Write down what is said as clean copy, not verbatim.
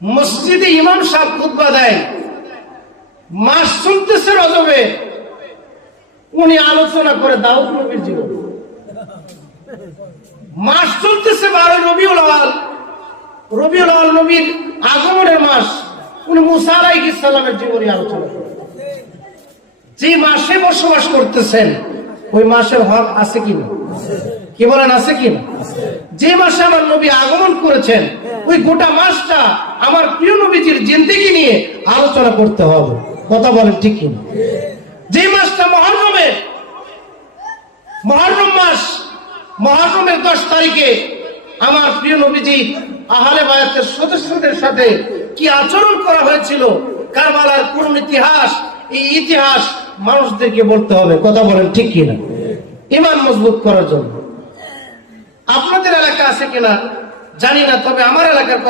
মসজিদে ইমাম সাহেব খুতবা দেয়, মাস চলতেছে রজবে, উনি আলোচনা করে দাউদ নবীর জীবন। মাস চলতেছে 12 রবিউল আউয়াল, রবিউল আউয়াল নবীর আগমনের মাস, উনি মুসা আলাইহিস সালামের জীবনী আলোচনা করেন। যে মাসে বসবাস করতেছেন ওই মাসের হক আছে কিনা? কি বলেন, আছে কিনা? যে মাসে আমার নবী আগমন করেছেন ওই গোটা মাসটা আমার প্রিয় নবীজির জিন্দেগি নিয়ে আলোচনা করতে হবে। কথা বলেন ঠিক কিনা? যে মাসটা মুহররম মাস, মুহররমের 10 তারিখে আমার প্রিয় নবীজি আহলে বায়াতের সদস্যদের সাথে কি আচরণ করা হয়েছিল, কারবালার কোন ইতিহাস, এই ইতিহাস মানুষদেরকে বলতে হবে। কথা বলেন ঠিক কিনা? ঈমান মজবুত করার জন্য। আপনাদের এলাকা আছে কিনা জানি না, তবে আমার এলাকার